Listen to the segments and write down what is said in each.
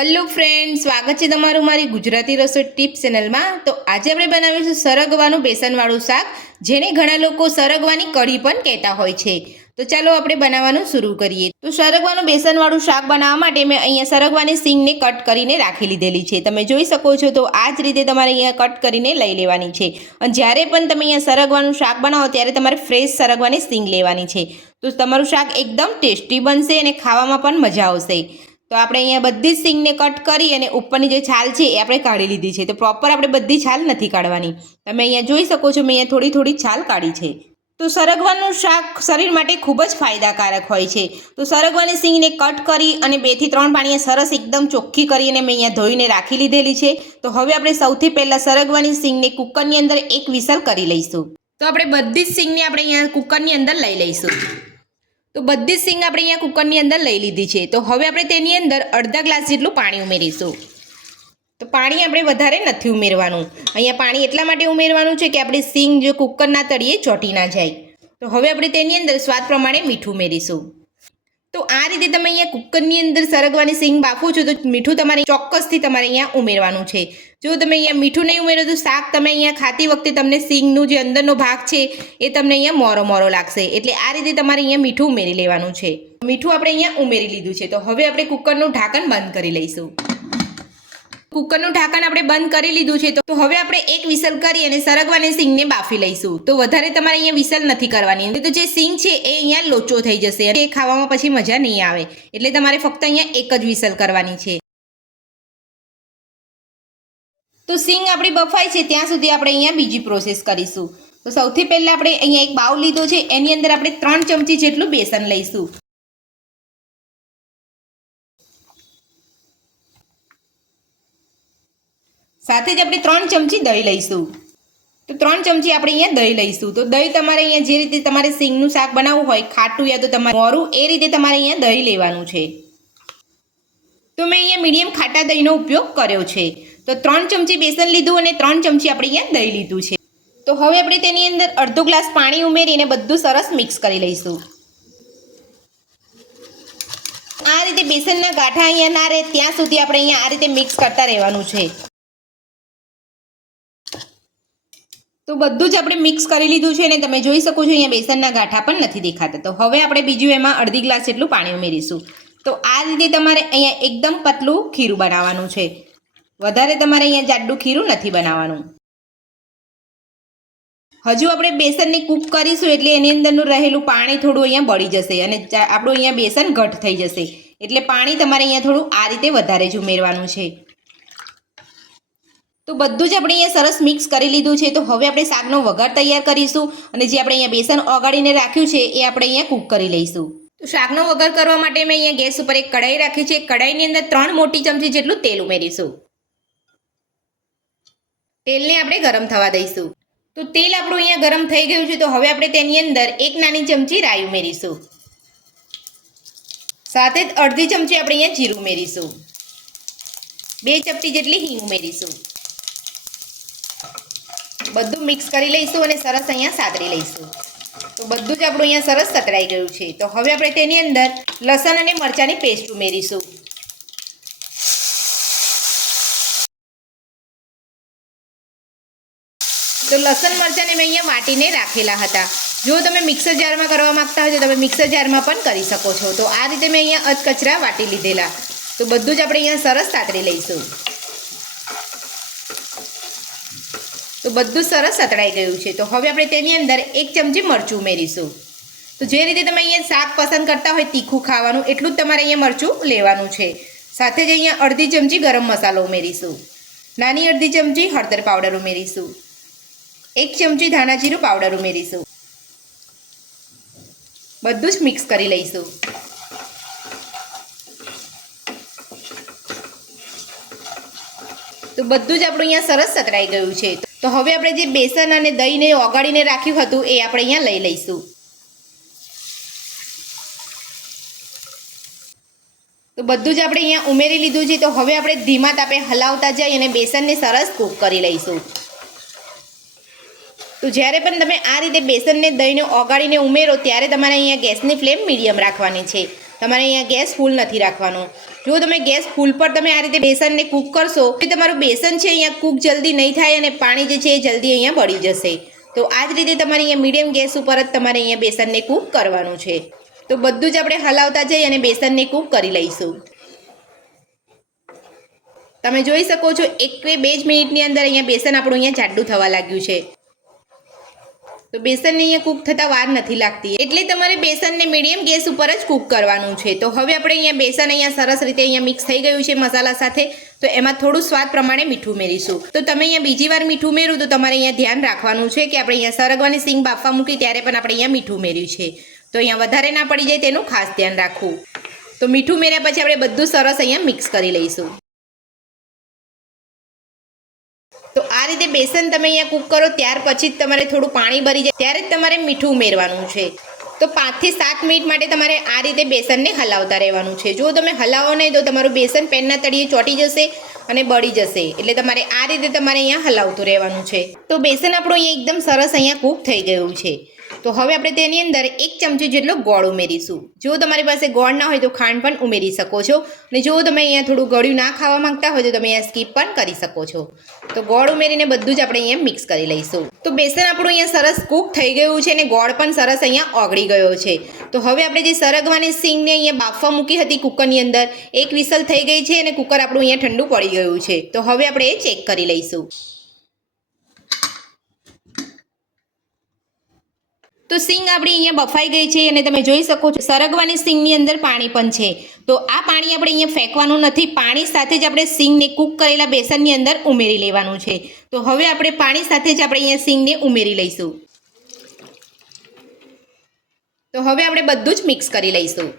Hello friend, સ્વાગત છે તમારું મારી ગુજરાતી રસોઈ ટિપ્સ ચેનલમાં। તો આજે આપણે બનાવીશું સરગવાનું બેસનવાળું શાક, જેને ઘણા લોકો સરગવાની કઢી પણ કહેતા હોય છે। તો ચાલો આપણે બનાવવાનું શરૂ કરીએ। તો સરગવાનું બેસનવાળું શાક બનાવવા માટે મેં અહીંયા સરગવાની સિંગને કટ કરીને રાખી લીધેલી છે। તમે જોઈ શકો છો તો આ જ રીતે તમારે અહીંયા કટ કરીને લઈ લેવાની છે। અને જ્યારે પણ તમે અહીંયા સરગવાનું શાક બનાવો ત્યારે તમારે ફ્રેશ સરગવાની સિંગ લેવાની છે, તો તમારું શાક એકદમ ટેસ્ટી બનશે અને ખાવામાં પણ મજા આવશે। તો આપણે અહીંયા બધી જ સિંગને કટ કરી અને ઉપરની જે છાલ છે એ આપણે કાઢી લીધી છે। તો પ્રોપર આપણે બધી છાલ નથી કાઢવાની, તમે અહીંયા જોઈ શકો છો મેં અહીંયા થોડી થોડી છાલ કાઢી છે। તો સરગવાનું શાક શરીર માટે ખૂબ જ ફાયદાકારક હોય છે। તો સરગવાની સિંગને કટ કરી અને 2 થી 3 પાણીએ સરસ એકદમ ચોખ્ખી કરીને મેં અહીંયા ધોઈને રાખી લીધેલી છે। તો હવે આપણે સૌથી પહેલાં સરગવાની સિંગને કુકરની અંદર એક વિસલ કરી લઈશું। તો આપણે બધી જ સિંગને આપણે અહીંયા કુકરની અંદર લઈ લઈશું। તો બધી જ સિંગ આપણે અહીંયા કુકરની અંદર લઈ લીધી છે। તો હવે આપણે તેની અંદર અડધા ગ્લાસ જેટલું પાણી ઉમેરીશું। તો પાણી આપણે વધારે નથી ઉમેરવાનું, અહીંયા પાણી એટલા માટે ઉમેરવાનું છે કે આપણી સિંગ જો કુકરના તળિયે ચોંટી ના જાય। તો હવે આપણે તેની અંદર સ્વાદ પ્રમાણે મીઠું ઉમેરીશું। તો આ રીતે તમે અહીંયા કુકરની અંદર સરગવાની સિંગ બાફો છો તો મીઠું તમારે ચોક્કસથી તમારે અહીંયા ઉમેરવાનું છે। જો તમે અહીંયા મીઠું નહીં ઉમેરો તો શાક તમે અહીંયા ખાતી વખતે તમને સિંગનું જે અંદરનો ભાગ છે એ તમને અહીંયા મોરો મોરો લાગશે, એટલે આ રીતે તમારે અહીંયા મીઠું ઉમેરી લેવાનું છે। મીઠું આપણે અહીંયા ઉમેરી લીધું છે। તો હવે આપણે કુકરનું ઢાંકણ બંધ કરી લઈશું। કુકરનું ઢાંકણ આપણે બંધ કરી લીધું છે। તો હવે આપણે એક વિસલ કરી અને સરગવાની સિંગને બાફી લઈશું। તો વધારે તમારે અહીંયા વિસલ નથી કરવાની, તો જે સિંગ છે એ અહીંયા લોચો થઈ જશે, એ ખાવામાં પછી મજા નહીં આવે, એટલે તમારે ફક્ત અહીંયા એક જ વિસલ કરવાની છે। તો સિંગ આપણી બફાય છે ત્યાં સુધી આપણે અહીંયા બીજી પ્રોસેસ કરીશું। તો સૌથી પહેલાં આપણે અહીંયા એક બાઉલ લીધો છે, એની અંદર આપણે 3 ચમચી જેટલું બેસન લઈશું। સાથે જ આપણે 3 ચમચી દહીં લઈશું। તો 3 ચમચી આપણે અહીંયા દહીં લઈશું। તો દહીં તમારે અહીંયા જે રીતે તમારે સિંગનું શાક બનાવવું હોય, ખાટું યા તો તમારે મોરું, એ રીતે તમારે અહીંયા દહીં લેવાનું છે। તો મેં અહીંયા મીડિયમ ખાટા દહીંનો ઉપયોગ કર્યો છે। તો 3 ચમચી બેસન લીધું અને 3 ચમચી આપણે અહીંયા દહીં લીધું છે। તો હવે આપણે તેની અંદર અડધો ગ્લાસ પાણી ઉમેરીને બધું સરસ મિક્સ કરી લઈશું। આ રીતે બેસનના ગાંઠા અહીંયા ના રહે ત્યાં સુધી આપણે અહીંયા આ રીતે મિક્સ કરતા રહેવાનું છે। તો બધું જ આપણે મિક્સ કરી લીધું છે અને તમે જોઈ શકો છો અહીંયા બેસનના ગાંઠા પણ નથી દેખાતા। તો હવે આપણે બીજું એમાં અડધી ગ્લાસ જેટલું પાણી ઉમેરીશું। તો આ રીતે તમારે અહીંયા એકદમ પતલું ખીરું બનાવવાનું છે, વધારે તમારે અહીંયા જાડું ખીરું નથી બનાવવાનું। હજુ આપણે બેસનને કૂક કરીશું એટલે એની અંદરનું રહેલું પાણી થોડું અહીંયા બળી જશે અને આપણું અહીંયા બેસન ઘટ થઈ જશે, એટલે પાણી તમારે અહીંયા થોડું આ રીતે વધારે જ ઉમેરવાનું છે। તો બધું જ આપણે અહીંયા સરસ મિક્સ કરી લીધું છે। તો હવે આપણે શાકનો વઘાર તૈયાર કરીશું અને જે આપણે અહીંયા બેસન ઓગાળીને રાખ્યું છે એ આપણે અહીંયા કૂક કરી લઈશું। તો શાકનો વઘાર કરવા માટે મેં અહીંયા ગેસ ઉપર એક કઢાઈ રાખી છે। કઢાઈની અંદર 3 મોટી ચમચી જેટલું તેલ ઉમેરીશું। તેલને આપણે ગરમ થવા દઈશું। તો તેલ આપણું અહીંયા ગરમ થઈ ગયું છે। તો હવે આપણે તેની અંદર 1 નાની ચમચી રાઈ ઉમેરીશું। સાથે જ અડધી ચમચી આપણે અહીંયા જીરું ઉમેરીશું। 2 ચપટી જેટલી હિંગ ઉમેરીશું। બધું મિક્સ કરી લઈશું અને સરસ અહીંયા સાતરી લઈશું। તો બધું જ આપણું અહીંયા સરસ સતરાઈ ગયું છે। તો હવે આપણે તેની અંદર લસણ અને મરચાંની પેસ્ટ ઉમેરીશું। તો લસણ મરચાંને મેં અહીંયા વાટીને રાખેલા હતા। જો તમે મિક્સર જારમાં કરવા માંગતા હોય તો તમે મિક્સર જારમાં પણ કરી શકો છો। તો આ રીતે મેં અહીંયા અધકચરા વાટી લીધેલા। તો બધું જ આપણે અહીંયા સરસ સાતરી લઈશું। તો બધું સરસ સતળાઈ ગયું છે। તો હવે આપણે તેની અંદર 1 ચમચી મરચું ઉમેરીશું। તો જે રીતે તમે અહીંયા શાક પસંદ કરતા હોય તીખું ખાવાનું, એટલું જ તમારે અહીંયા મરચું લેવાનું છે। સાથે જ અહીંયા અડધી ચમચી ગરમ મસાલો ઉમેરીશું। નાની અડધી ચમચી હળદર પાવડર ઉમેરીશું। 1 ચમચી ધાણા જીરું પાવડર ઉમેરીશું। બધું જ મિક્સ કરી લઈશું। તો બધું જ આપણું અહીંયા સરસ સતરાઈ ગયું છે। તો હવે આપણે જે બેસન અને દહીંને ઓગાળીને રાખ્યું હતું એ આપણે અહીંયા લઈ લઈશું। તો બધું જ આપણે અહીંયા ઉમેરી લીધું છે। તો હવે આપણે ધીમા તાપે હલાવતા જઈ અને બેસનને સરસ કૂક કરી લઈશું। તો જ્યારે પણ તમે આ રીતે બેસનને દહીંને ઓગાળીને ઉમેરો ત્યારે તમારે અહીંયા ગેસની ફ્લેમ મીડિયમ રાખવાની છે। તમારે અહીંયા ગેસ ફૂલ નથી રાખવાનો. જો તમે ગેસ ફૂલ પર તમે આ રીતે બેસનને કૂક કરશો તો તમારું બેસન છે અહીંયા કૂક જલ્દી નહીં થાય અને પાણી જે છે એ જલ્દી અહીંયા બળી જશે. તો આ જ રીતે તમારે અહીંયા મીડિયમ ગેસ ઉપર જ તમારે અહીંયા બેસનને કૂક કરવાનું છે. તો બધું જ આપણે હલાવતા જઈ અને બેસનને કૂક કરી લઈશું. તમે જોઈ શકો છો 1 કે 2 જ મિનિટની અંદર અહીંયા બેસન આપણું અહીંયા જાડું થવા લાગ્યું છે. તો બેસનને અહીંયા કૂક થતાં વાર નથી લાગતી, એટલે તમારે બેસનને મીડિયમ ગેસ ઉપર જ કૂક કરવાનું છે. તો હવે આપણે અહીંયા બેસન અહીંયા સરસ રીતે અહીંયા મિક્સ થઈ ગયું છે મસાલા સાથે. તો એમાં થોડું સ્વાદ પ્રમાણે મીઠું ઉમેરીશું. તો તમે અહીંયા બીજી વાર મીઠું ઉમેરું તો તમારે અહીંયા ધ્યાન રાખવાનું છે કે આપણે અહીંયા સરગવાની સિંગ બાફવા મૂકી ત્યારે પણ આપણે અહીંયા મીઠું ઉમેર્યું છે. તો અહીંયા વધારે ના પડી જાય તેનું ખાસ ધ્યાન રાખવું. તો મીઠું ઉમેર્યા પછી આપણે બધું સરસ અહીંયા મિક્સ કરી લઈશું. તો આ રીતે બેસન તમે અહીંયા કૂક કરો ત્યાર પછી જ તમારે થોડું પાણી ભરી જાય ત્યારે જ તમારે મીઠું ઉમેરવાનું છે. તો 5 થી 7 મિનિટ માટે તમારે આ રીતે બેસનને હલાવતા રહેવાનું છે. જો તમે હલાવો નહીં તો તમારું બેસન પેનના તળિયે ચોંટી જશે અને બળી જશે. એટલે તમારે આ રીતે તમારે અહીંયા હલાવતું રહેવાનું છે. તો બેસન આપણું અહીંયા એકદમ સરસ અહીંયા કૂક થઈ ગયું છે. તો હવે આપણે તેની અંદર 1 ચમચી જેટલો ગોળ ઉમેરીશું. જો તમારી પાસે ગોળ ના હોય તો ખાંડ પણ ઉમેરી શકો છો. અને જો તમે અહીંયા થોડું ગળ્યું ના ખાવા માંગતા હોય તો તમે અહીંયા સ્કીપ પણ કરી શકો છો. તો ગોળ ઉમેરીને બધું જ આપણે અહીંયા મિક્સ કરી લઈશું. તો બેસન આપણું અહીંયા સરસ કૂક થઈ ગયું છે અને ગોળ પણ સરસ અહીંયા ઓગળી ગયો છે. તો હવે આપણે જે સરગવાની સિંગને અહીંયા બાફવા મૂકી હતી કુકરની અંદર, 1 વિસલ થઈ ગઈ છે અને કુકર આપણું અહીંયા ઠંડુ પડી ગયું છે. તો હવે આપણે એ ચેક કરી લઈશું. તો સિંગ આપણી અહીંયા બફાઈ ગઈ છે અને તમે જોઈ શકો છો સરગવાની સિંગની અંદર પાણી પણ છે. તો આ પાણી આપણે અહીંયા ફેંકવાનું નથી. પાણી સાથે જ આપણે સિંગને કૂક કરેલા બેસનની અંદર ઉમેરી લેવાનું છે. તો હવે આપણે પાણી સાથે જ આપણે અહીંયા સિંગને ઉમેરી લઈશું. તો હવે આપણે બધું જ મિક્સ કરી લઈશું.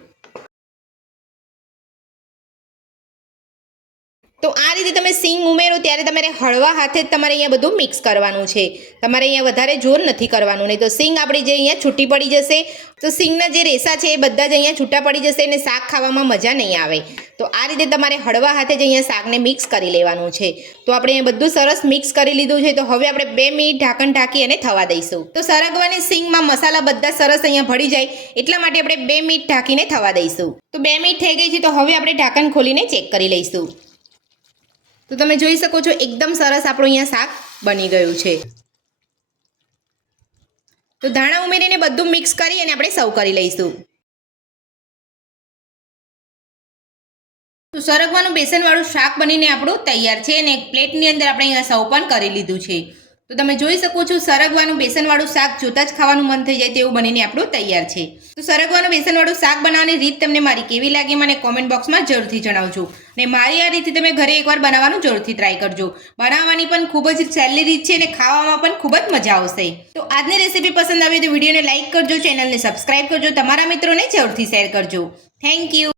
તો આ રીતે તમે સિંગ ઉમેરો ત્યારે તમારે હળવા હાથે જ તમારે અહીંયા બધું મિક્સ કરવાનું છે. તમારે અહીંયા વધારે જોર નથી કરવાનું, નહીં તો સિંગ આપણી જે અહીંયા છૂટી પડી જશે. તો સિંગના જે રેસા છે એ બધા જ અહીંયા છૂટા પડી જશે અને શાક ખાવામાં મજા નહીં આવે. તો આ રીતે તમારે હળવા હાથે જ અહીંયા શાકને મિક્સ કરી લેવાનું છે. તો આપણે અહીંયા બધું સરસ મિક્સ કરી લીધું છે. તો હવે આપણે 2 મિનિટ ઢાંકણ ઢાંકી અને થવા દઈશું. તો સરગવાની સિંગમાં મસાલા બધા સરસ અહીંયા ભળી જાય એટલા માટે આપણે 2 મિનિટ ઢાંકીને થવા દઈશું. તો 2 મિનિટ થઈ ગઈ છે. તો હવે આપણે ઢાંકણ ખોલીને ચેક કરી લઈશું. તો તમે જોઈ શકો છો એકદમ સરસ આપણું અહીંયા શાક બની ગયું છે. તો ધાણા ઉમેરીને બધું મિક્સ કરી અને આપણે સર્વ કરી લઈશું. તો સરગવાનું બેસનવાળું શાક બનીને આપણું તૈયાર છે અને એક પ્લેટની અંદર આપણે અહીંયા સર્વ પણ કરી લીધું છે. તો તમે જોઈ શકો છો સરગવાનું બેસનવાળું શાક જોતાં જ ખાવાનું મન થઈ જાય તેવું બનીને આપણું તૈયાર છે. તો સરગવાનું બેસનવાળું શાક બનાવવાની રીત તમને મારી કેવી લાગી મને કોમેન્ટ બોક્સમાં જરૂરથી જણાવજો. અને મારી આ રીતે તમે ઘરે એકવાર બનાવવાનું જરૂરથી ટ્રાય કરજો. બનાવવાની પણ ખૂબ જ સહેલી રીત છે અને ખાવામાં પણ ખૂબ જ મજા આવશે. તો આજની રેસીપી પસંદ આવી તો વિડીયોને લાઇક કરજો, ચેનલને સબસ્ક્રાઇબ કરજો, તમારા મિત્રોને જરૂરથી શેર કરજો. Thank you.